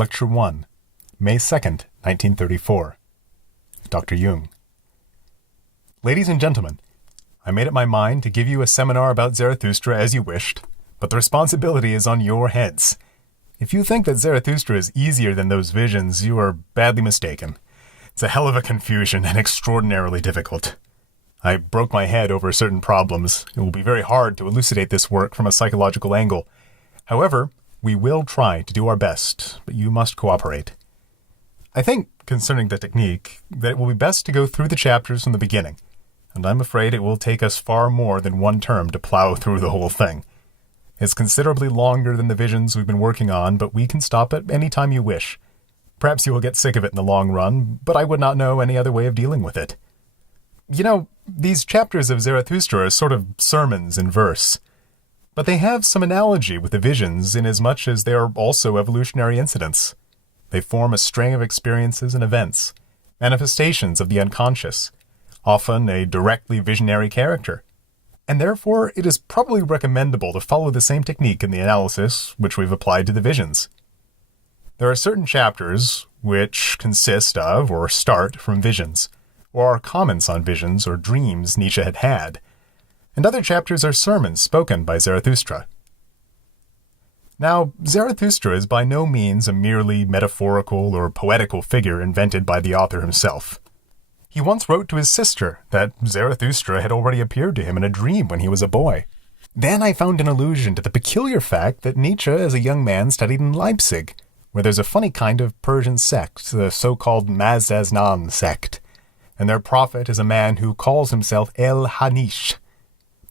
Lecture 1, May 2nd, 1934. Dr. Jung. Ladies and gentlemen, I made up my mind to give you a seminar about Zarathustra as you wished, but the responsibility is on your heads. If you think that Zarathustra is easier than those visions, you are badly mistaken. It's a hell of a confusion and extraordinarily difficult. I broke my head over certain problems. It will be very hard to elucidate this work from a psychological angle. However, we will try to do our best, but you must cooperate. I think, concerning the technique, that it will be best to go through the chapters from the beginning, and I'm afraid it will take us far more than one term to plow through the whole thing. It's considerably longer than the visions we've been working on, but we can stop it any time you wish. Perhaps you will get sick of it in the long run, but I would not know any other way of dealing with it. You know, these chapters of Zarathustra are sort of sermons in verse. But they have some analogy with the visions inasmuch as they are also evolutionary incidents. They form a string of experiences and events, manifestations of the unconscious, often a directly visionary character. And therefore, it is probably recommendable to follow the same technique in the analysis which we've applied to the visions. There are certain chapters which consist of or start from visions, or are comments on visions or dreams Nietzsche had had, and other chapters are sermons spoken by Zarathustra. Now, Zarathustra is by no means a merely metaphorical or poetical figure invented by the author himself. He once wrote to his sister that Zarathustra had already appeared to him in a dream when he was a boy. Then I found an allusion to the peculiar fact that Nietzsche as a young man studied in Leipzig, where there's a funny kind of Persian sect, the so-called Mazda sect, and their prophet is a man who calls himself El Hanish.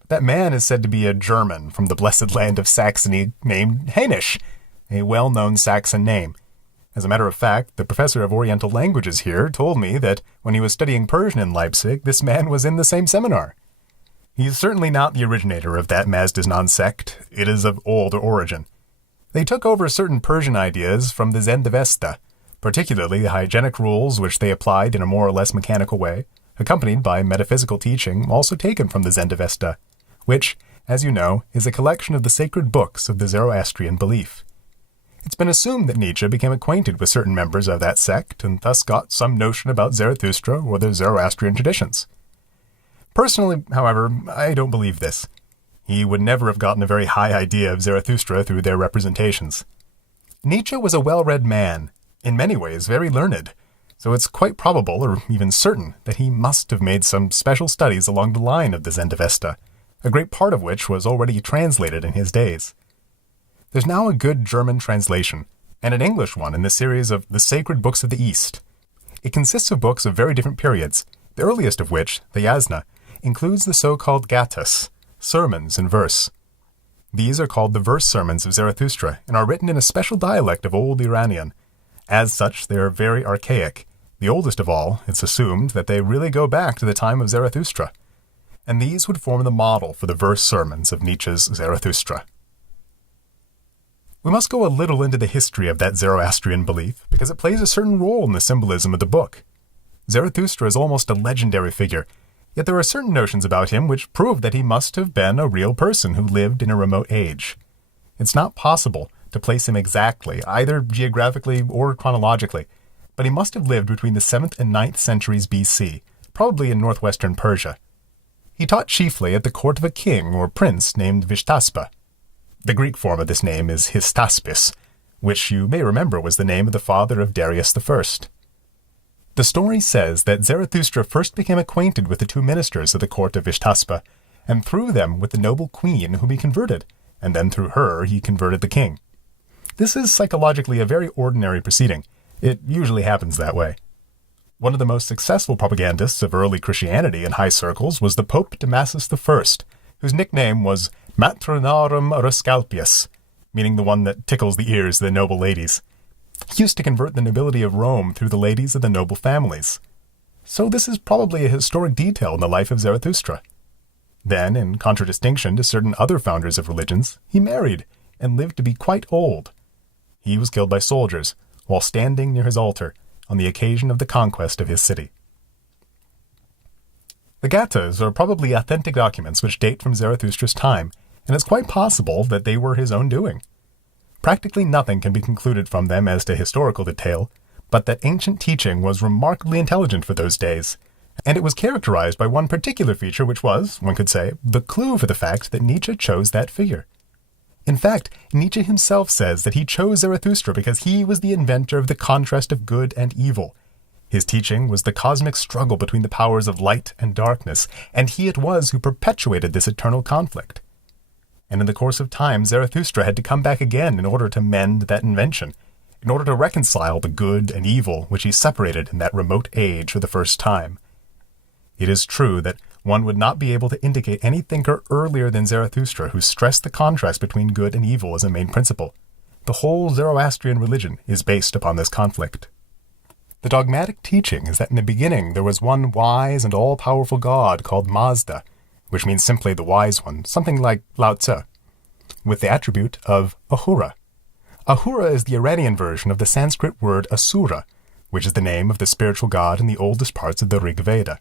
That man is said to be a German from the blessed land of Saxony named Hainish, a well-known Saxon name. As a matter of fact, the professor of Oriental Languages here told me that when he was studying Persian in Leipzig, this man was in the same seminar. He is certainly not the originator of that Mazda sect. It is of old origin. They took over certain Persian ideas from the Zendavesta, particularly the hygienic rules which they applied in a more or less mechanical way, accompanied by metaphysical teaching also taken from the Zendavesta, which, as you know, is a collection of the sacred books of the Zoroastrian belief. It's been assumed that Nietzsche became acquainted with certain members of that sect and thus got some notion about Zarathustra or the Zoroastrian traditions. Personally, however, I don't believe this. He would never have gotten a very high idea of Zarathustra through their representations. Nietzsche was a well-read man, in many ways very learned, so it's quite probable, or even certain, that he must have made some special studies along the line of the Zendavesta, a great part of which was already translated in his days. There's now a good German translation, and an English one in the series of The Sacred Books of the East. It consists of books of very different periods, the earliest of which, the Yasna, includes the so-called Gathas, sermons in verse. These are called the verse sermons of Zarathustra, and are written in a special dialect of Old Iranian. As such, they are very archaic. The oldest of all, it's assumed that they really go back to the time of Zarathustra. And these would form the model for the verse sermons of Nietzsche's Zarathustra. We must go a little into the history of that Zoroastrian belief, because it plays a certain role in the symbolism of the book. Zarathustra is almost a legendary figure, yet there are certain notions about him which prove that he must have been a real person who lived in a remote age. It's not possible to place him exactly, either geographically or chronologically, but he must have lived between the 7th and 9th centuries BC, probably in northwestern Persia. He taught chiefly at the court of a king or prince named Vishtaspa. The Greek form of this name is Hystaspes, which you may remember was the name of the father of Darius I. The story says that Zarathustra first became acquainted with the two ministers of the court of Vishtaspa, and through them with the noble queen whom he converted, and then through her he converted the king. This is psychologically a very ordinary proceeding. It usually happens that way. One of the most successful propagandists of early Christianity in high circles was the Pope Damasus I, whose nickname was Matronarum Rascalpius, meaning the one that tickles the ears of the noble ladies. He used to convert the nobility of Rome through the ladies of the noble families. So this is probably a historic detail in the life of Zarathustra. Then, in contradistinction to certain other founders of religions, he married and lived to be quite old. He was killed by soldiers while standing near his altar on the occasion of the conquest of his city. The Gathas are probably authentic documents which date from Zarathustra's time, and it's quite possible that they were his own doing. Practically nothing can be concluded from them as to historical detail, but that ancient teaching was remarkably intelligent for those days, and it was characterized by one particular feature which was, one could say, the clue for the fact that Nietzsche chose that figure. In fact, Nietzsche himself says that he chose Zarathustra because he was the inventor of the contrast of good and evil. His teaching was the cosmic struggle between the powers of light and darkness, and he it was who perpetuated this eternal conflict. And in the course of time, Zarathustra had to come back again in order to mend that invention, in order to reconcile the good and evil which he separated in that remote age for the first time. It is true that one would not be able to indicate any thinker earlier than Zarathustra who stressed the contrast between good and evil as a main principle. The whole Zoroastrian religion is based upon this conflict. The dogmatic teaching is that in the beginning there was one wise and all-powerful god called Mazda, which means simply the wise one, something like Lao Tzu, with the attribute of Ahura. Ahura is the Iranian version of the Sanskrit word Asura, which is the name of the spiritual god in the oldest parts of the Rig Veda.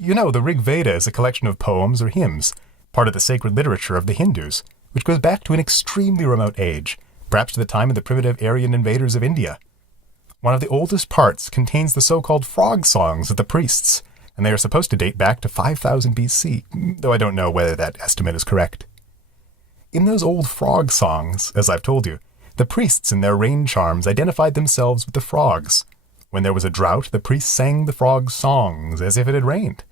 You know, the Rig Veda is a collection of poems or hymns, part of the sacred literature of the Hindus, which goes back to an extremely remote age, perhaps to the time of the primitive Aryan invaders of India. One of the oldest parts contains the so-called frog songs of the priests, and they are supposed to date back to 5000 BC, though I don't know whether that estimate is correct. In those old frog songs, as I've told you, the priests in their rain charms identified themselves with the frogs. When there was a drought, the priests sang the frogs' songs as if it had rained.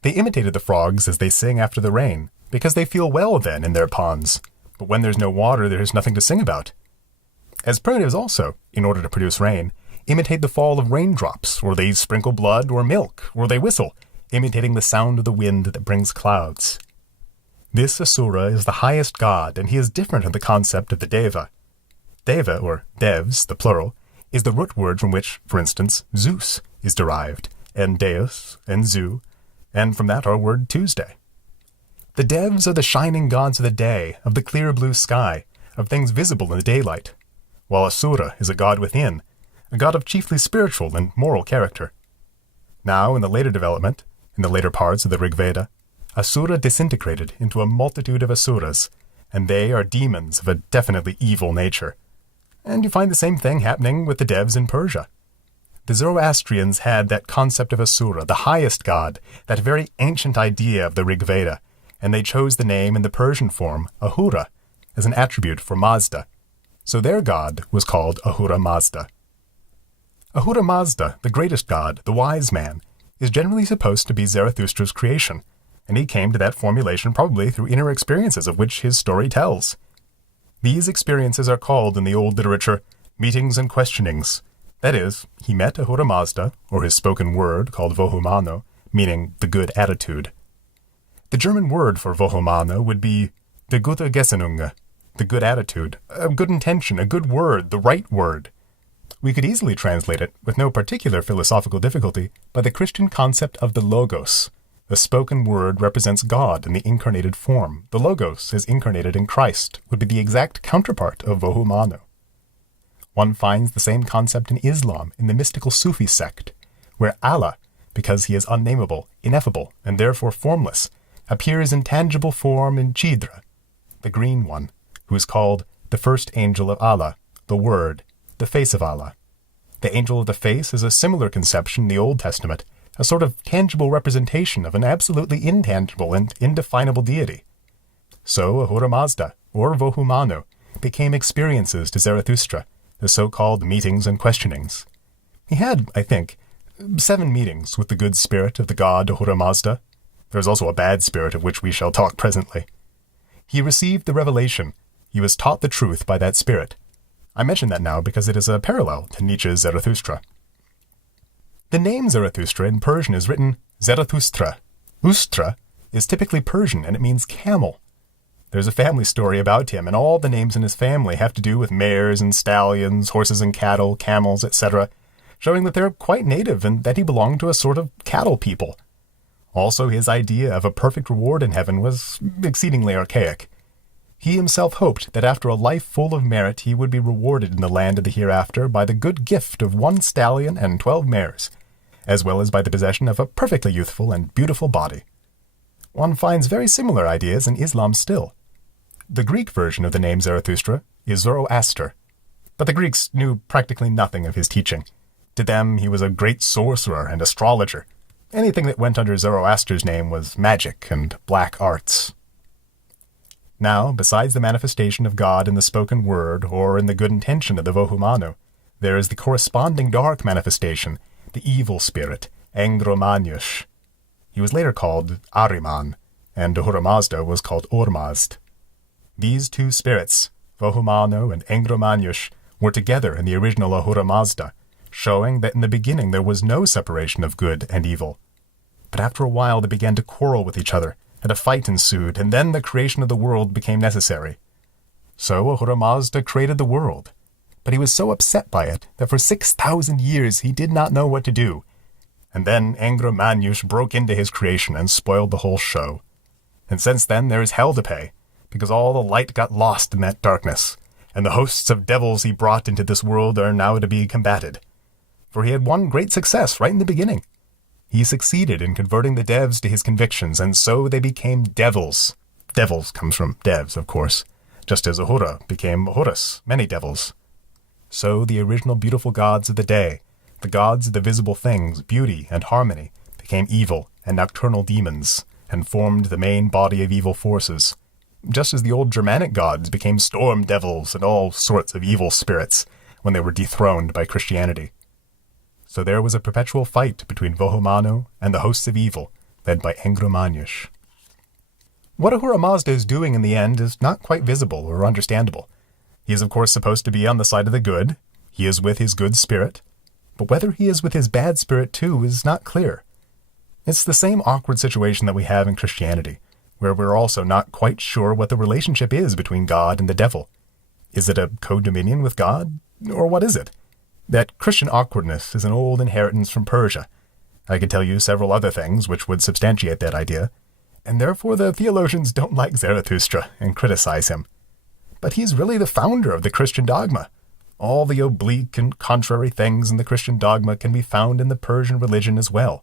They imitated the frogs as they sing after the rain, because they feel well then in their ponds, but when there's no water there is nothing to sing about. As primitives also, in order to produce rain, imitate the fall of raindrops, or they sprinkle blood or milk, or they whistle, imitating the sound of the wind that brings clouds. This Asura is the highest god, and he is different in the concept of the Deva. Deva, or devs, the plural, is the root word from which, for instance, Zeus is derived, and Deus, and Zu, and from that our word Tuesday. The devs are the shining gods of the day, of the clear blue sky, of things visible in the daylight, while Asura is a god within, a god of chiefly spiritual and moral character. Now, in the later development, in the later parts of the Rig Veda, Asura disintegrated into a multitude of Asuras, and they are demons of a definitely evil nature. And you find the same thing happening with the devs in Persia. The Zoroastrians had that concept of Asura, the highest god, that very ancient idea of the Rig Veda, and they chose the name in the Persian form, Ahura, as an attribute for Mazda. So their god was called Ahura Mazda. Ahura Mazda, the greatest god, the wise man, is generally supposed to be Zarathustra's creation, and he came to that formulation probably through inner experiences of which his story tells. These experiences are called in the old literature meetings and questionings. That is, he met Ahura Mazda, or his spoken word called Vohumano, meaning the good attitude. The German word for Vohumano would be the gute Gesinnung, the good attitude, a good intention, a good word, the right word. We could easily translate it, with no particular philosophical difficulty, by the Christian concept of the Logos. The spoken word represents God in the incarnated form. The Logos, as incarnated in Christ, would be the exact counterpart of Vohumano. One finds the same concept in Islam, in the mystical Sufi sect, where Allah, because he is unnameable, ineffable, and therefore formless, appears in tangible form in Chidra, the green one, who is called the first angel of Allah, the Word, the face of Allah. The angel of the face is a similar conception in the Old Testament, a sort of tangible representation of an absolutely intangible and indefinable deity. So Ahura Mazda, or Vohumano, became experiences to Zarathustra, the so-called meetings and questionings. He had, I think, 7 meetings with the good spirit of the god Ahura Mazda. There is also a bad spirit of which we shall talk presently. He received the revelation. He was taught the truth by that spirit. I mention that now because it is a parallel to Nietzsche's Zarathustra. The name Zarathustra in Persian is written Zarathustra. Ustra is typically Persian and it means camel. There's a family story about him, and all the names in his family have to do with mares and stallions, horses and cattle, camels, etc., showing that they're quite native and that he belonged to a sort of cattle people. Also, his idea of a perfect reward in heaven was exceedingly archaic. He himself hoped that after a life full of merit he would be rewarded in the land of the hereafter by the good gift of 1 stallion and 12 mares, as well as by the possession of a perfectly youthful and beautiful body. One finds very similar ideas in Islam still. The Greek version of the name Zarathustra, is Zoroaster. But the Greeks knew practically nothing of his teaching. To them, he was a great sorcerer and astrologer. Anything that went under Zoroaster's name was magic and black arts. Now, besides the manifestation of God in the spoken word or in the good intention of the Vohumanu, there is the corresponding dark manifestation, the evil spirit, Engromaniush. He was later called Ahriman, and Ahura Mazda was called Ormazd. These two spirits, Vohumanu and Engromaniush, were together in the original Ahura Mazda, showing that in the beginning there was no separation of good and evil. But after a while they began to quarrel with each other, and a fight ensued, and then the creation of the world became necessary. So Ahura Mazda created the world, but he was so upset by it that for 6,000 years he did not know what to do. And then Engromaniush broke into his creation and spoiled the whole show. And since then there is hell to pay, because all the light got lost in that darkness, and the hosts of devils he brought into this world are now to be combated. For he had one great success right in the beginning. He succeeded in converting the devs to his convictions, and so they became devils. Devils comes from devs, of course, just as Ahura became Ahurus, many devils. So the original beautiful gods of the day, the gods of the visible things, beauty and harmony, became evil and nocturnal demons, and formed the main body of evil forces, just as the old Germanic gods became storm devils and all sorts of evil spirits when they were dethroned by Christianity. So there was a perpetual fight between Vohumanu and the hosts of evil, led by Engromaniush. What Ahura Mazda is doing in the end is not quite visible or understandable. He is of course supposed to be on the side of the good. He is with his good spirit. But whether he is with his bad spirit too is not clear. It's the same awkward situation that we have in Christianity, where we're also not quite sure what the relationship is between God and the devil. Is it a co-dominion with God? Or what is it? That Christian awkwardness is an old inheritance from Persia. I could tell you several other things which would substantiate that idea, and therefore the theologians don't like Zarathustra and criticize him. But he's really the founder of the Christian dogma. All the oblique and contrary things in the Christian dogma can be found in the Persian religion as well.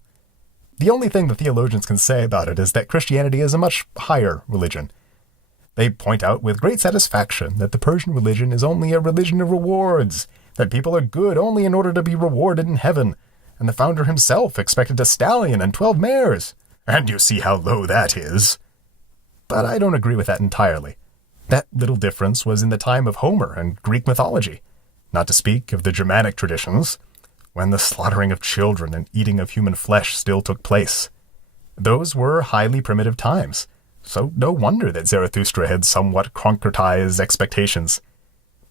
The only thing the theologians can say about it is that Christianity is a much higher religion. They point out with great satisfaction that the Persian religion is only a religion of rewards, that people are good only in order to be rewarded in heaven, and the founder himself expected a stallion and 12 mares. And you see how low that is. But I don't agree with that entirely. That little difference was in the time of Homer and Greek mythology, not to speak of the Germanic traditions, when the slaughtering of children and eating of human flesh still took place. Those were highly primitive times, so no wonder that Zarathustra had somewhat concretized expectations.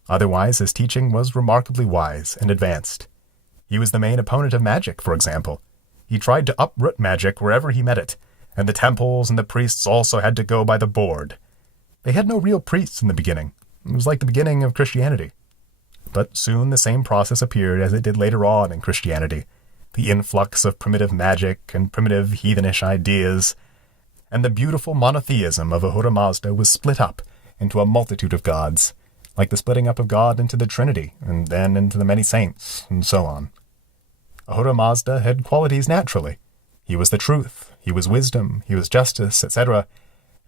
Otherwise, his teaching was remarkably wise and advanced. He was the main opponent of magic, for example. He tried to uproot magic wherever he met it, and the temples and the priests also had to go by the board. They had no real priests in the beginning. It was like the beginning of Christianity. But soon the same process appeared as it did later on in Christianity, the influx of primitive magic and primitive heathenish ideas, and the beautiful monotheism of Ahura Mazda was split up into a multitude of gods, like the splitting up of God into the Trinity, and then into the many saints, and so on. Ahura Mazda had qualities naturally. He was the truth, he was wisdom, he was justice, etc.,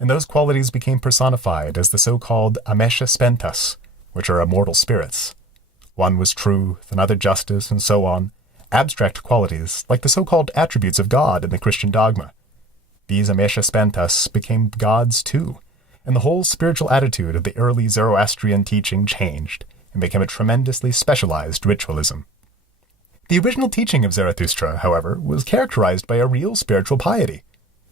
and those qualities became personified as the so-called Ameshaspentas, which are immortal spirits. One was truth, another justice, and so on, abstract qualities, like the so-called attributes of God in the Christian dogma. These Ameshaspentas became gods too, and the whole spiritual attitude of the early Zoroastrian teaching changed, and became a tremendously specialized ritualism. The original teaching of Zarathustra, however, was characterized by a real spiritual piety.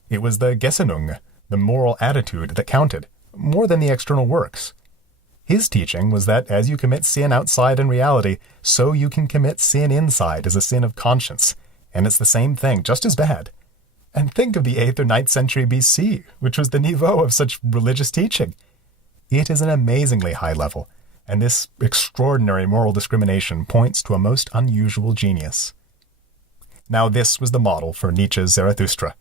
It was the Gesinnung, the moral attitude, that counted, more than the external works. His teaching was that as you commit sin outside in reality, so you can commit sin inside as a sin of conscience, and it's the same thing, just as bad. And think of the 8th or 9th century BC, which was the niveau of such religious teaching. It is an amazingly high level, and this extraordinary moral discrimination points to a most unusual genius. Now this was the model for Nietzsche's Zarathustra.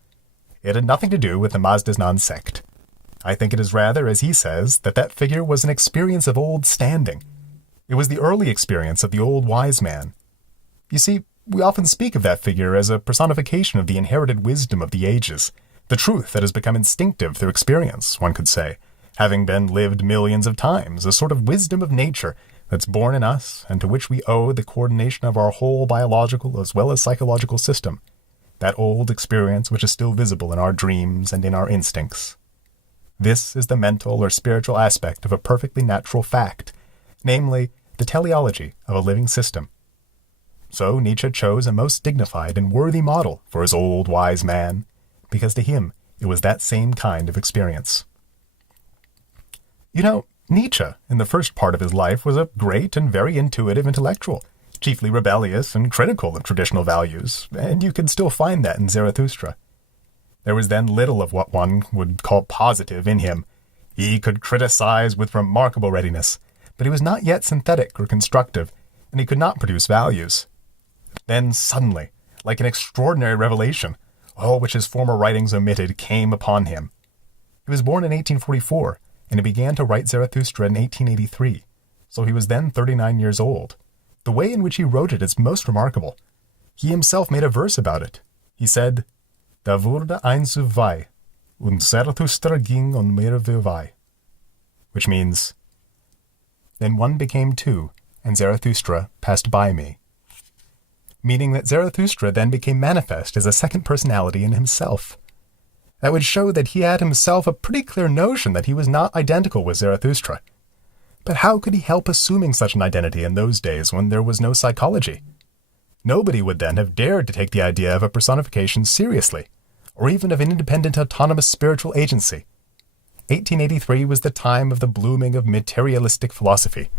It had nothing to do with the Mazdasnan sect. I think it is rather, as he says, that figure was an experience of old standing. It was the early experience of the old wise man. You see, we often speak of that figure as a personification of the inherited wisdom of the ages, the truth that has become instinctive through experience, one could say, having been lived millions of times, a sort of wisdom of nature that's born in us and to which we owe the coordination of our whole biological as well as psychological system, that old experience which is still visible in our dreams and in our instincts. This is the mental or spiritual aspect of a perfectly natural fact, namely, the teleology of a living system. So Nietzsche chose a most dignified and worthy model for his old wise man, because to him it was that same kind of experience. You know, Nietzsche, in the first part of his life, was a great and very intuitive intellectual, chiefly rebellious and critical of traditional values, and you can still find that in Zarathustra. There was then little of what one would call positive in him. He could criticize with remarkable readiness, but he was not yet synthetic or constructive, and he could not produce values. Then suddenly, like an extraordinary revelation, all which his former writings omitted came upon him. He was born in 1844, and he began to write Zarathustra in 1883, so he was then 39 years old. The way in which he wrote it is most remarkable. He himself made a verse about it. He said, "Da wurde ein zu zwei, und Zarathustra ging und mehr zwei," which means, "Then one became two, and Zarathustra passed by me," meaning that Zarathustra then became manifest as a second personality in himself. That would show that he had himself a pretty clear notion that he was not identical with Zarathustra. But how could he help assuming such an identity in those days when there was no psychology? Nobody would then have dared to take the idea of a personification seriously, or even of an independent autonomous spiritual agency. 1883 was the time of the blooming of materialistic philosophy.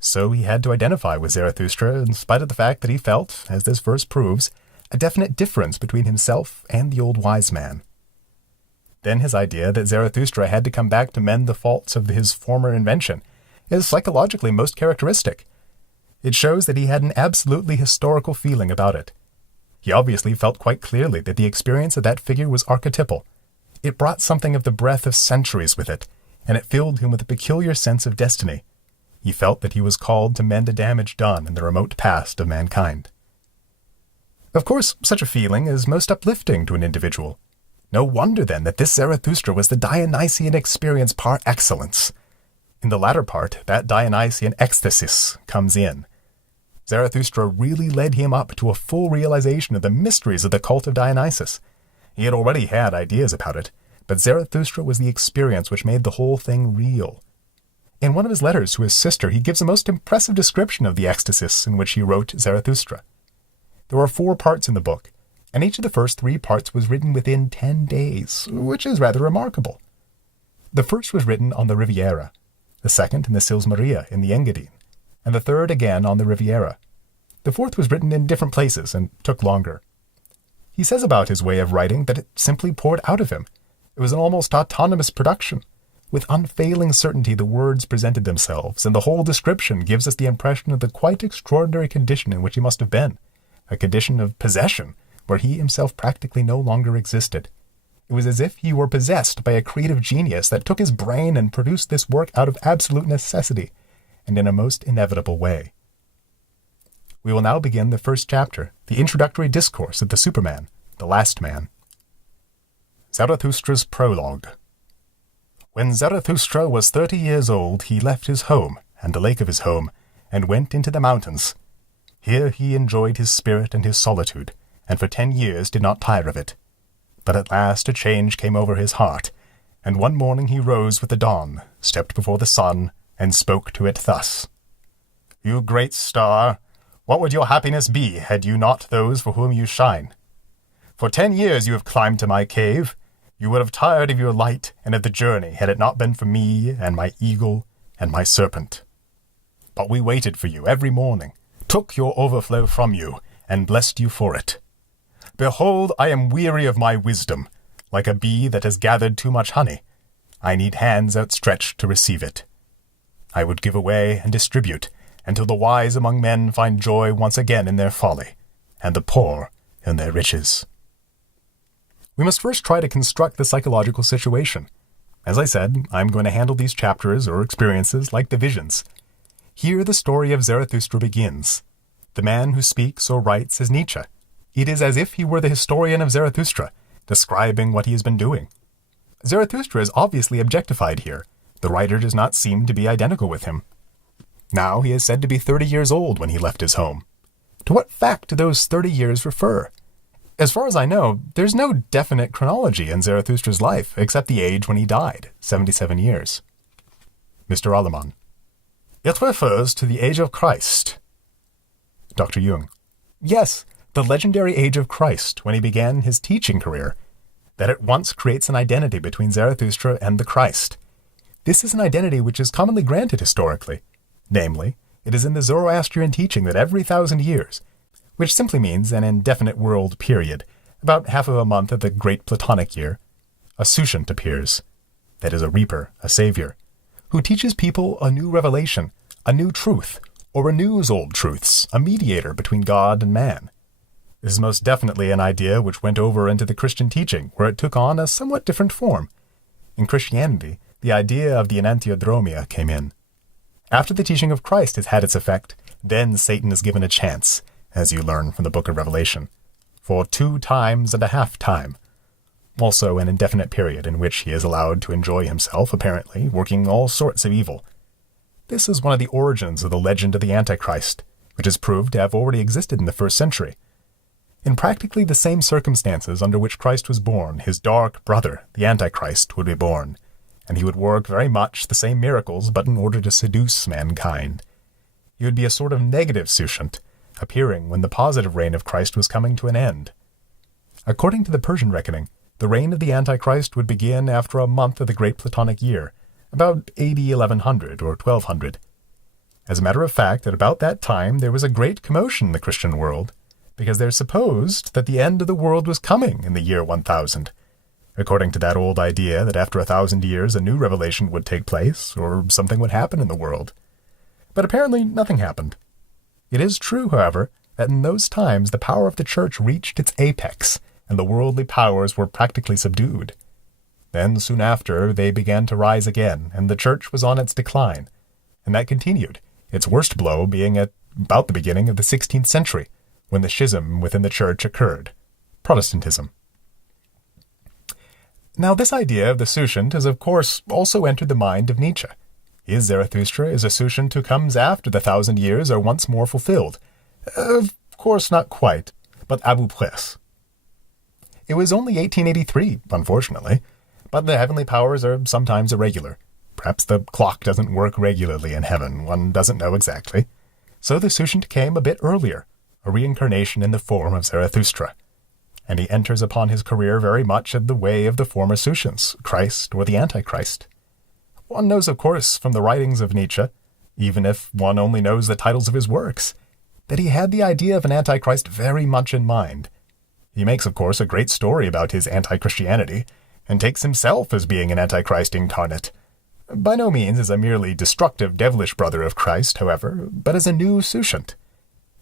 So he had to identify with Zarathustra in spite of the fact that he felt, as this verse proves, a definite difference between himself and the old wise man. Then his idea that Zarathustra had to come back to mend the faults of his former invention is psychologically most characteristic. It shows that he had an absolutely historical feeling about it. He obviously felt quite clearly that the experience of that figure was archetypal. It brought something of the breath of centuries with it, and it filled him with a peculiar sense of destiny. He felt that he was called to mend a damage done in the remote past of mankind. Of course, such a feeling is most uplifting to an individual. No wonder, then, that this Zarathustra was the Dionysian experience par excellence. In the latter part, that Dionysian ecstasis comes in. Zarathustra really led him up to a full realization of the mysteries of the cult of Dionysus. He had already had ideas about it, but Zarathustra was the experience which made the whole thing real. In one of his letters to his sister, he gives a most impressive description of the ecstasis in which he wrote Zarathustra. There are 4 parts in the book, and each of the first 3 parts was written within 10 days, which is rather remarkable. The first was written on the Riviera, the second in the Sils Maria in the Engadine, and the third again on the Riviera. The fourth was written in different places and took longer. He says about his way of writing that it simply poured out of him. It was an almost autonomous production. With unfailing certainty the words presented themselves, and the whole description gives us the impression of the quite extraordinary condition in which he must have been, a condition of possession, where he himself practically no longer existed. It was as if he were possessed by a creative genius that took his brain and produced this work out of absolute necessity, and in a most inevitable way. We will now begin the first chapter, the introductory discourse of the Superman, the last man. Zarathustra's Prologue. When Zarathustra was 30 years old, he left his home, and the lake of his home, and went into the mountains. Here he enjoyed his spirit and his solitude, and for 10 years did not tire of it. But at last a change came over his heart, and one morning he rose with the dawn, stepped before the sun, and spoke to it thus. "You great star, what would your happiness be had you not those for whom you shine? For 10 years you have climbed to my cave. You would have tired of your light and of the journey had it not been for me and my eagle and my serpent. But we waited for you every morning, took your overflow from you, and blessed you for it. Behold, I am weary of my wisdom. Like a bee that has gathered too much honey, I need hands outstretched to receive it. I would give away and distribute until the wise among men find joy once again in their folly, and the poor in their riches." We must first try to construct the psychological situation. As I said, I'm going to handle these chapters or experiences like divisions. Here the story of Zarathustra begins. The man who speaks or writes is Nietzsche. It is as if he were the historian of Zarathustra, describing what he has been doing. Zarathustra is obviously objectified here, The writer does not seem to be identical with him. Now he is said to be 30 years old when he left his home. To what fact do those 30 years refer? As far as I know, there's no definite chronology in Zarathustra's life except the age when he died, 77 years. Mr. Allemann. It refers to the age of Christ. Dr. Jung. Yes, the legendary age of Christ, when he began his teaching career. That at once creates an identity between Zarathustra and the Christ. This is an identity which is commonly granted historically. Namely, it is in the Zoroastrian teaching that every 1,000 years, which simply means an indefinite world period, about half of a month of the Great Platonic year, a Sushant appears, that is a reaper, a savior, who teaches people a new revelation, a new truth, or renews old truths, a mediator between God and man. This is most definitely an idea which went over into the Christian teaching, where it took on a somewhat different form. In Christianity, the idea of the enantiodromia came in. After the teaching of Christ has had its effect, then Satan is given a chance, as you learn from the book of Revelation, for 2 times and a half time. Also an indefinite period in which he is allowed to enjoy himself, apparently, working all sorts of evil. This is one of the origins of the legend of the Antichrist, which is proved to have already existed in the 1st century. In practically the same circumstances under which Christ was born, his dark brother, the Antichrist, would be born, and he would work very much the same miracles, but in order to seduce mankind. He would be a sort of negative Sushant, appearing when the positive reign of Christ was coming to an end. According to the Persian reckoning, the reign of the Antichrist would begin after a month of the Great Platonic year, about AD 1100 or 1200. As a matter of fact, at about that time there was a great commotion in the Christian world, because there's supposed that the end of the world was coming in the year 1000, according to that old idea that after 1,000 years a new revelation would take place, or something would happen in the world. But apparently nothing happened. It is true, however, that in those times the power of the Church reached its apex, and the worldly powers were practically subdued. Then, soon after, they began to rise again, and the Church was on its decline. And that continued, its worst blow being at about the beginning of the 16th century, when the schism within the Church occurred, Protestantism. Now this idea of the Sushant has of course also entered the mind of Nietzsche. His Zarathustra is a Sushant who comes after the 1,000 years are once more fulfilled. Of course not quite, but à peu près. It was only 1883, unfortunately, but the heavenly powers are sometimes irregular. Perhaps the clock doesn't work regularly in heaven, one doesn't know exactly. So the Sushant came a bit earlier, a reincarnation in the form of Zarathustra. And he enters upon his career very much in the way of the former Sushants, Christ or the Antichrist. One knows, of course, from the writings of Nietzsche, even if one only knows the titles of his works, that he had the idea of an Antichrist very much in mind. He makes, of course, a great story about his anti-Christianity, and takes himself as being an Antichrist incarnate. By no means as a merely destructive, devilish brother of Christ, however, but as a new Sushant.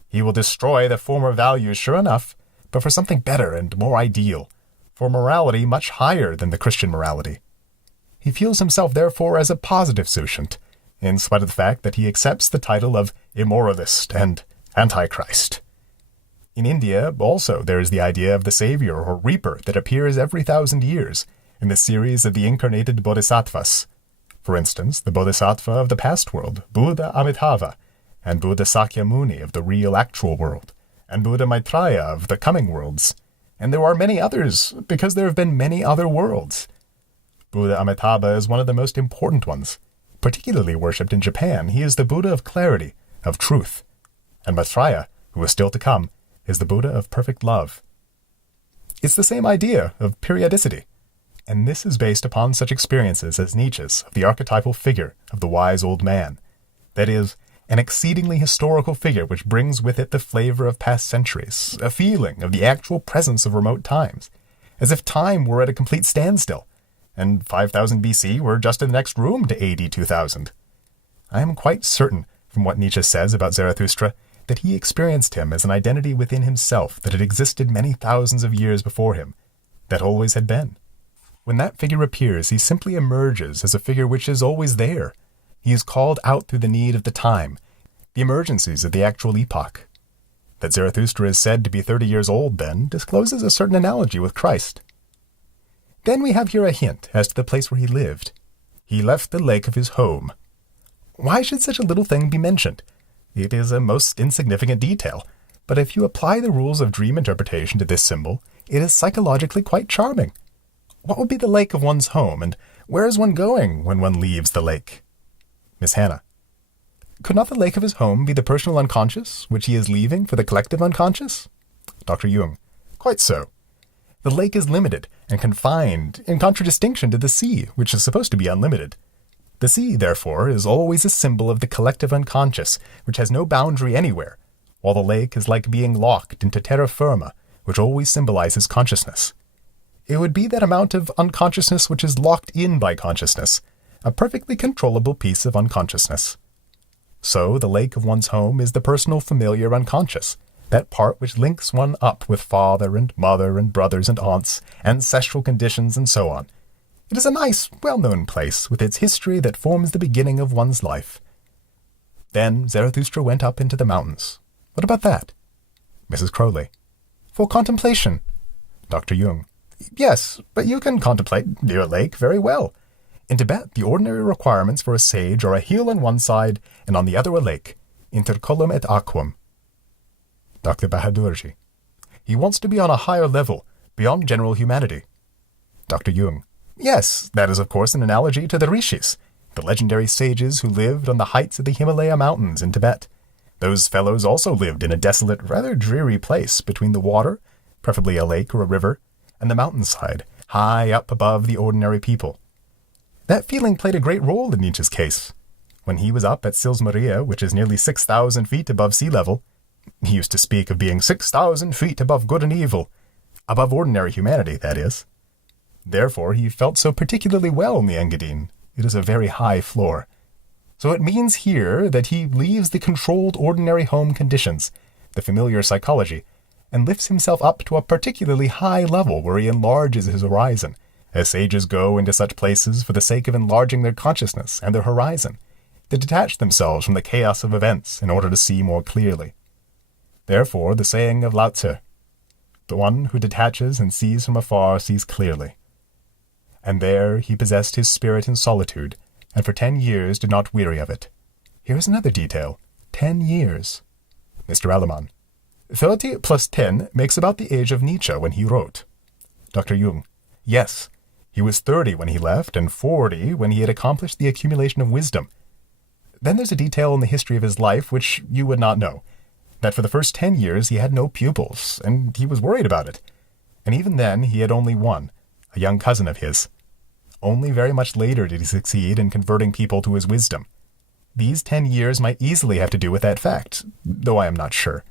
He will destroy the former values, sure enough, but for something better and more ideal, for morality much higher than the Christian morality. He feels himself, therefore, as a positive Sushant, in spite of the fact that he accepts the title of immoralist and Antichrist. In India, also, there is the idea of the savior or reaper that appears every 1,000 years in the series of the incarnated bodhisattvas. For instance, the bodhisattva of the past world, Buddha Amitabha, and Buddha Sakyamuni of the real actual world, and Buddha Maitreya of the coming worlds. And there are many others, because there have been many other worlds. Buddha Amitabha is one of the most important ones. Particularly worshipped in Japan, he is the Buddha of clarity, of truth. And Maitreya, who is still to come, is the Buddha of perfect love. It's the same idea of periodicity, and this is based upon such experiences as Nietzsche's of the archetypal figure of the wise old man. That is, an exceedingly historical figure which brings with it the flavor of past centuries, a feeling of the actual presence of remote times, as if time were at a complete standstill, and 5000 BC were just in the next room to AD 2000. I am quite certain, from what Nietzsche says about Zarathustra, that he experienced him as an identity within himself that had existed many thousands of years before him, that always had been. When that figure appears, he simply emerges as a figure which is always there. He is called out through the need of the time, the emergencies of the actual epoch. That Zarathustra is said to be 30 years old, then, discloses a certain analogy with Christ. Then we have here a hint as to the place where he lived. He left the lake of his home. Why should such a little thing be mentioned? It is a most insignificant detail, but if you apply the rules of dream interpretation to this symbol, it is psychologically quite charming. What would be the lake of one's home, and where is one going when one leaves the lake? Miss Hannah. Could not the lake of his home be the personal unconscious, which he is leaving for the collective unconscious? Dr. Jung. Quite so. The lake is limited and confined, in contradistinction to the sea, which is supposed to be unlimited. The sea, therefore, is always a symbol of the collective unconscious, which has no boundary anywhere, while the lake is like being locked into terra firma, which always symbolizes consciousness. It would be that amount of unconsciousness which is locked in by consciousness, a perfectly controllable piece of unconsciousness. So the lake of one's home is the personal familiar unconscious, that part which links one up with father and mother and brothers and aunts, ancestral conditions and so on. It is a nice, well-known place, with its history that forms the beginning of one's life. Then Zarathustra went up into the mountains. What about that? Mrs. Crowley. For contemplation. Dr. Jung. Yes, but you can contemplate near a lake very well. In Tibet, the ordinary requirements for a sage are a hill on one side and on the other a lake, inter colum et aquam. Dr. Bahadurji. He wants to be on a higher level, beyond general humanity. Dr. Jung. Yes, that is of course an analogy to the rishis, the legendary sages who lived on the heights of the Himalaya mountains in Tibet. Those fellows also lived in a desolate, rather dreary place between the water, preferably a lake or a river, and the mountainside, high up above the ordinary people. That feeling played a great role in Nietzsche's case. When he was up at Sils Maria, which is nearly 6,000 feet above sea level, he used to speak of being 6,000 feet above good and evil, above ordinary humanity, that is. Therefore he felt so particularly well in the Engadine. It is a very high floor. So it means here that he leaves the controlled ordinary home conditions, the familiar psychology, and lifts himself up to a particularly high level where he enlarges his horizon, as sages go into such places for the sake of enlarging their consciousness and their horizon, to detach themselves from the chaos of events in order to see more clearly. Therefore the saying of Lao Tzu, the one who detaches and sees from afar sees clearly. And there he possessed his spirit in solitude, and for 10 years did not weary of it. Here is another detail. 10 years. Mr. Alleman. 30 plus 10 makes about the age of Nietzsche when he wrote. Dr. Jung. Yes. He was 30 when he left, and 40 when he had accomplished the accumulation of wisdom. Then there's a detail in the history of his life which you would not know, that for the first 10 years he had no pupils, and he was worried about it. And even then he had only one, a young cousin of his. Only very much later did he succeed in converting people to his wisdom. These 10 years might easily have to do with that fact, though I am not sure.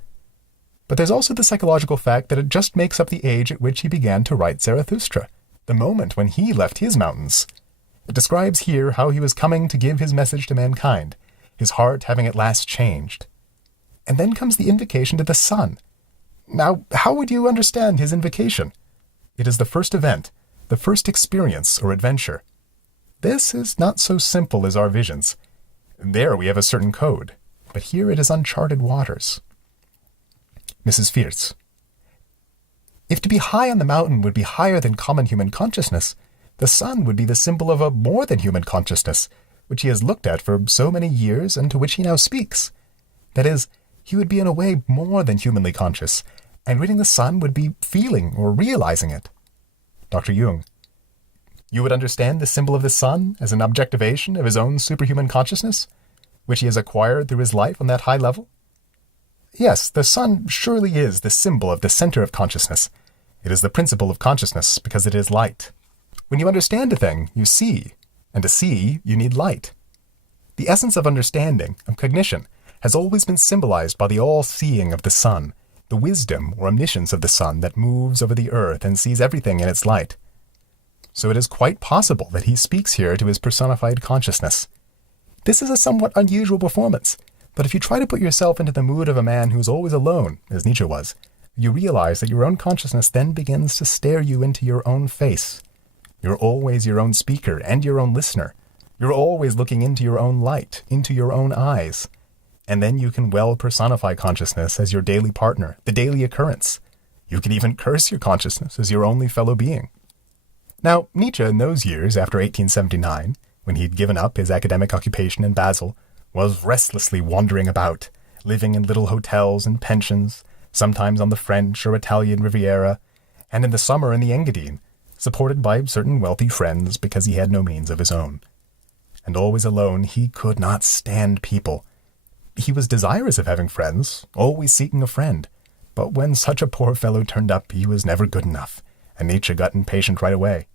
But there's also the psychological fact that it just makes up the age at which he began to write Zarathustra, the moment when he left his mountains. It describes here how he was coming to give his message to mankind, his heart having at last changed. And then comes the invocation to the sun. Now, how would you understand his invocation? It is the first event, the first experience or adventure. This is not so simple as our visions. There we have a certain code, but here it is uncharted waters. Mrs. Fierce. If to be high on the mountain would be higher than common human consciousness, the sun would be the symbol of a more than human consciousness, which he has looked at for so many years and to which he now speaks. That is, he would be in a way more than humanly conscious, and reading the sun would be feeling or realizing it. Dr. Jung. You would understand the symbol of the sun as an objectivation of his own superhuman consciousness, which he has acquired through his life on that high level? Yes, the sun surely is the symbol of the center of consciousness. It is the principle of consciousness because it is light. When you understand a thing, you see, and to see, you need light. The essence of understanding, of cognition, has always been symbolized by the all-seeing of the sun, the wisdom or omniscience of the sun that moves over the earth and sees everything in its light. So it is quite possible that he speaks here to his personified consciousness. This is a somewhat unusual performance, but if you try to put yourself into the mood of a man who's always alone, as Nietzsche was, you realize that your own consciousness then begins to stare you into your own face. You're always your own speaker and your own listener. You're always looking into your own light, into your own eyes. And then you can well personify consciousness as your daily partner, the daily occurrence. You can even curse your consciousness as your only fellow being. Now, Nietzsche in those years, after 1879, when he'd given up his academic occupation in Basel, was restlessly wandering about, living in little hotels and pensions, sometimes on the French or Italian Riviera, and in the summer in the Engadine, supported by certain wealthy friends because he had no means of his own. And always alone, he could not stand people. He was desirous of having friends, always seeking a friend, but when such a poor fellow turned up, he was never good enough, and Nietzsche got impatient right away.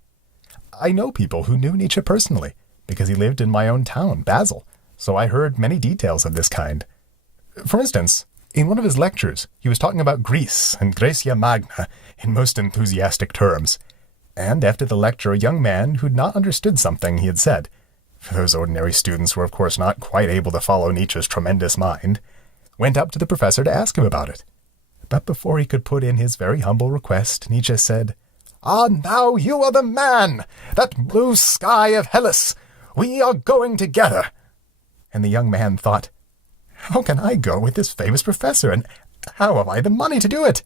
I know people who knew Nietzsche personally, because he lived in my own town, Basel, so I heard many details of this kind. For instance, in one of his lectures, he was talking about Greece and Graecia Magna in most enthusiastic terms, and after the lecture a young man who'd not understood something he had said, for those ordinary students were of course not quite able to follow Nietzsche's tremendous mind, went up to the professor to ask him about it. But before he could put in his very humble request, Nietzsche said, "Ah, now you are the man! That blue sky of Hellas! We are going together!" And the young man thought, "How can I go with this famous professor, and how have I the money to do it?"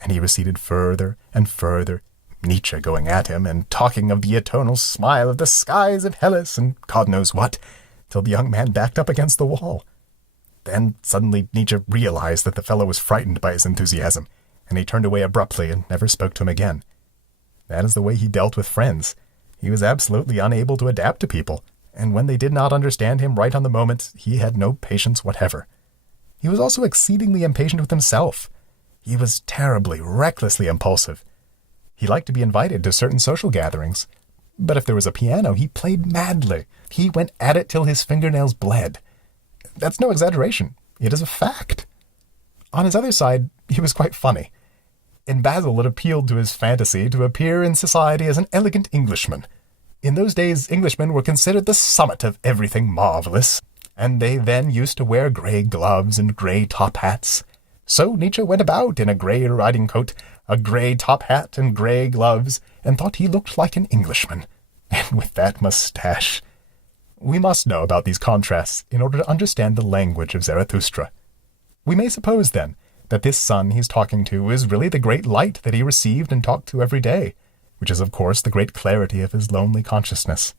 And he receded further and further, Nietzsche going at him and talking of the eternal smile of the skies of Hellas and God knows what, till the young man backed up against the wall. Then suddenly Nietzsche realized that the fellow was frightened by his enthusiasm, and he turned away abruptly and never spoke to him again. That is the way he dealt with friends. He was absolutely unable to adapt to people, and when they did not understand him right on the moment, he had no patience whatever. He was also exceedingly impatient with himself. He was terribly, recklessly impulsive. He liked to be invited to certain social gatherings, but if there was a piano, he played madly. He went at it till his fingernails bled. That's no exaggeration. It is a fact. On his other side, he was quite funny. In Basel, it appealed to his fantasy to appear in society as an elegant Englishman. In those days, Englishmen were considered the summit of everything marvelous, and they then used to wear grey gloves and grey top hats. So Nietzsche went about in a grey riding coat, a grey top hat and grey gloves, and thought he looked like an Englishman. And with that moustache. We must know about these contrasts in order to understand the language of Zarathustra. We may suppose, then, that this son he's talking to is really the great light that he received and talked to every day, which is of course the great clarity of his lonely consciousness.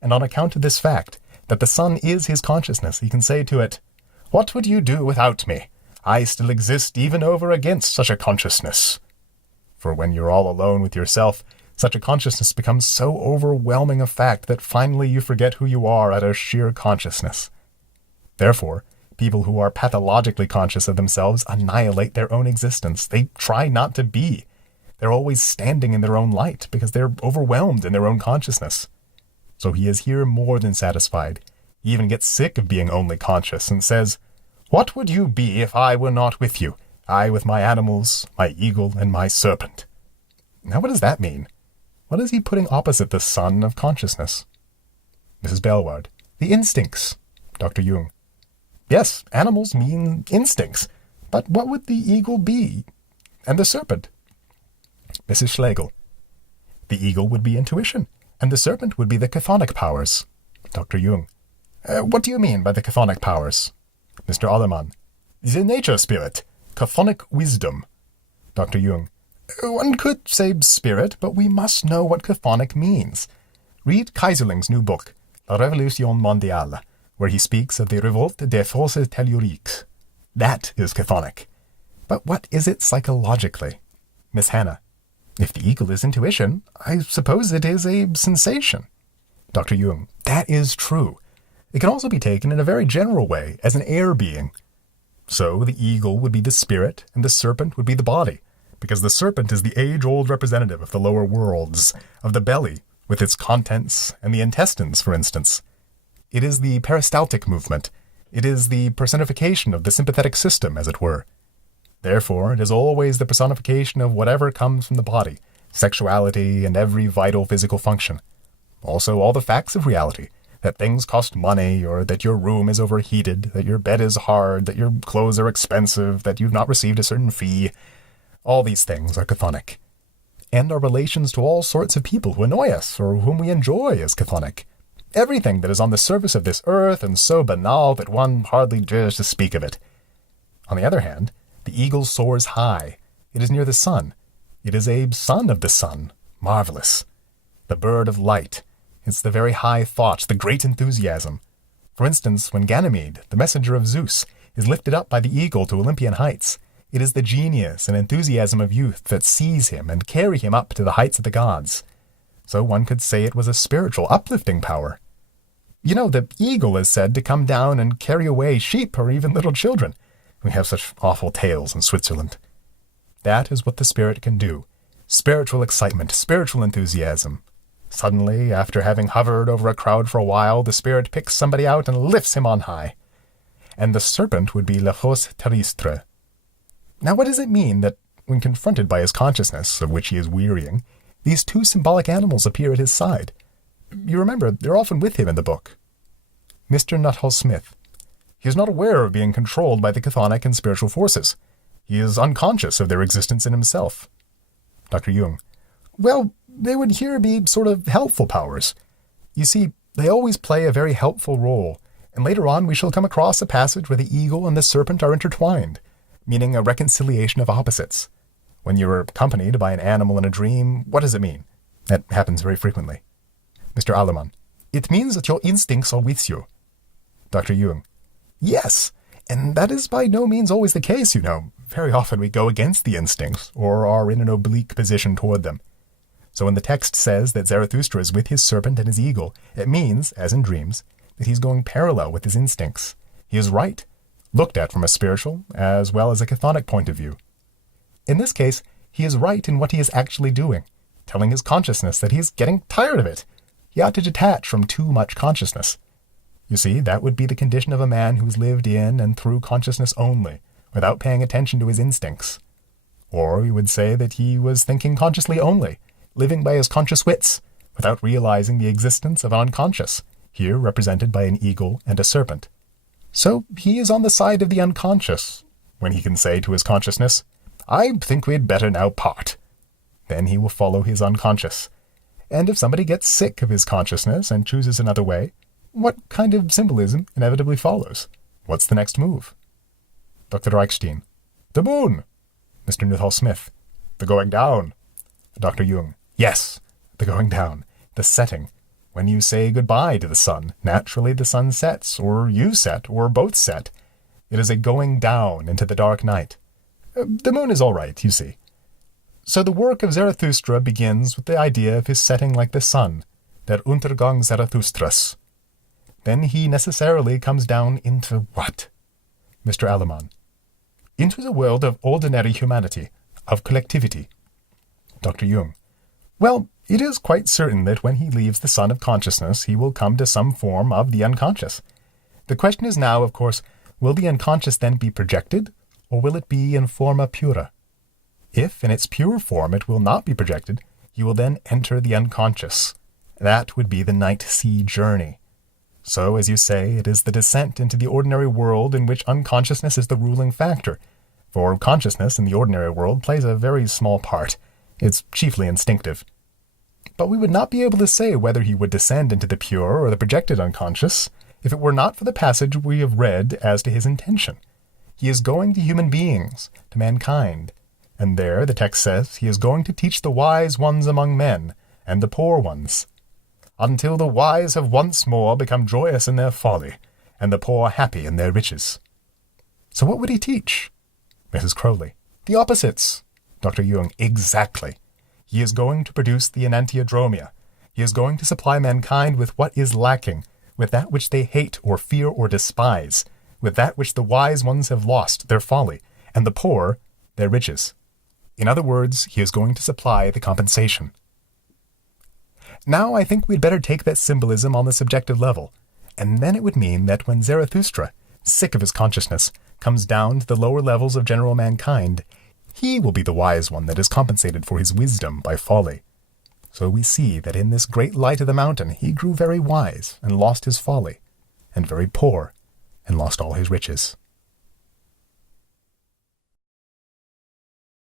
And on account of this fact, that the sun is his consciousness, he can say to it, "What would you do without me? I still exist even over against such a consciousness." For when you're all alone with yourself, such a consciousness becomes so overwhelming a fact that finally you forget who you are out of sheer consciousness. Therefore, people who are pathologically conscious of themselves annihilate their own existence. They try not to be. They're always standing in their own light because they're overwhelmed in their own consciousness. So he is here more than satisfied. He even gets sick of being only conscious and says, "What would you be if I were not with you? I with my animals, my eagle, and my serpent." Now what does that mean? What is he putting opposite the sun of consciousness? Mrs. Belward. The instincts. Dr. Jung. Yes, animals mean instincts. But what would the eagle be? And the serpent? Mrs. Schlegel. The eagle would be intuition, and the serpent would be the chthonic powers. Dr. Jung. What do you mean by the chthonic powers? Mr. Allemann. The nature spirit, chthonic wisdom. Dr. Jung. One could say spirit, but we must know what chthonic means. Read Keyserling's new book, La Révolution Mondiale, where he speaks of the Révolte des Forces Telluriques. That is chthonic. But what is it psychologically? Miss Hannah. If the eagle is intuition, I suppose it is a sensation. Dr. Jung. That is true. It can also be taken in a very general way as an air being. So the eagle would be the spirit, and the serpent would be the body, because the serpent is the age-old representative of the lower worlds, of the belly, with its contents and the intestines, for instance. It is the peristaltic movement. It is the personification of the sympathetic system, as it were. Therefore, it is always the personification of whatever comes from the body, sexuality, and every vital physical function. Also all the facts of reality, that things cost money, or that your room is overheated, that your bed is hard, that your clothes are expensive, that you've not received a certain fee. All these things are chthonic. And our relations to all sorts of people who annoy us, or whom we enjoy, is chthonic. Everything that is on the surface of this earth, and so banal that one hardly dares to speak of it. On the other hand, the eagle soars high. It is near the sun. It is a son of the sun. Marvelous. The bird of light. It's the very high thought, the great enthusiasm. For instance, when Ganymede, the messenger of Zeus, is lifted up by the eagle to Olympian heights, it is the genius and enthusiasm of youth that seize him and carry him up to the heights of the gods. So one could say it was a spiritual, uplifting power. You know, the eagle is said to come down and carry away sheep or even little children. We have such awful tales in Switzerland. That is what the spirit can do. Spiritual excitement, spiritual enthusiasm. Suddenly, after having hovered over a crowd for a while, the spirit picks somebody out and lifts him on high. And the serpent would be le fausse terrestre. Now what does it mean that, when confronted by his consciousness, of which he is wearying, these two symbolic animals appear at his side? You remember, they're often with him in the book. Mr. Nuttall Smith. He is not aware of being controlled by the chthonic and spiritual forces. He is unconscious of their existence in himself. Dr. Jung. Well, they would here be sort of helpful powers. You see, they always play a very helpful role, and later on we shall come across a passage where the eagle and the serpent are intertwined, meaning a reconciliation of opposites. When you are accompanied by an animal in a dream, what does it mean? That happens very frequently. Mr. Allemann. It means that your instincts are with you. Dr. Jung. Yes, and that is by no means always the case, you know. Very often we go against the instincts, or are in an oblique position toward them. So when the text says that Zarathustra is with his serpent and his eagle, it means, as in dreams, that he's going parallel with his instincts. He is right, looked at from a spiritual as well as a chthonic point of view. In this case, he is right in what he is actually doing, telling his consciousness that he is getting tired of it. He ought to detach from too much consciousness. You see, that would be the condition of a man who's lived in and through consciousness only, without paying attention to his instincts. Or we would say that he was thinking consciously only, living by his conscious wits, without realizing the existence of unconscious, here represented by an eagle and a serpent. So he is on the side of the unconscious, when he can say to his consciousness, I think we'd better now part. Then he will follow his unconscious. And if somebody gets sick of his consciousness and chooses another way, what kind of symbolism inevitably follows? What's the next move? Dr. Reichstein. The moon. Mr. Nuttall Smith. The going down. Dr. Jung. Yes, the going down, the setting. When you say goodbye to the sun, naturally the sun sets, or you set, or both set. It is a going down into the dark night. The moon is all right, you see. So the work of Zarathustra begins with the idea of his setting like the sun, der Untergang Zarathustras. Then he necessarily comes down into what? Mr. Allemann. Into the world of ordinary humanity, of collectivity. Dr. Jung. Well, it is quite certain that when he leaves the sun of consciousness, he will come to some form of the unconscious. The question is now, of course, will the unconscious then be projected, or will it be in forma pura? If, in its pure form, it will not be projected, he will then enter the unconscious. That would be the night sea journey. So, as you say, it is the descent into the ordinary world in which unconsciousness is the ruling factor, for consciousness in the ordinary world plays a very small part. It's chiefly instinctive. But we would not be able to say whether he would descend into the pure or the projected unconscious if it were not for the passage we have read as to his intention. He is going to human beings, to mankind, and there, the text says, he is going to teach the wise ones among men, and the poor ones, until the wise have once more become joyous in their folly, and the poor happy in their riches. So what would he teach? Mrs. Crowley. The opposites. Dr. Jung. Exactly. He is going to produce the enantiodromia. He is going to supply mankind with what is lacking, with that which they hate or fear or despise, with that which the wise ones have lost, their folly, and the poor, their riches. In other words, he is going to supply the compensation. Now I think we'd better take that symbolism on the subjective level, and then it would mean that when Zarathustra, sick of his consciousness, comes down to the lower levels of general mankind, he will be the wise one that is compensated for his wisdom by folly. So we see that in this great light of the mountain he grew very wise and lost his folly, and very poor and lost all his riches.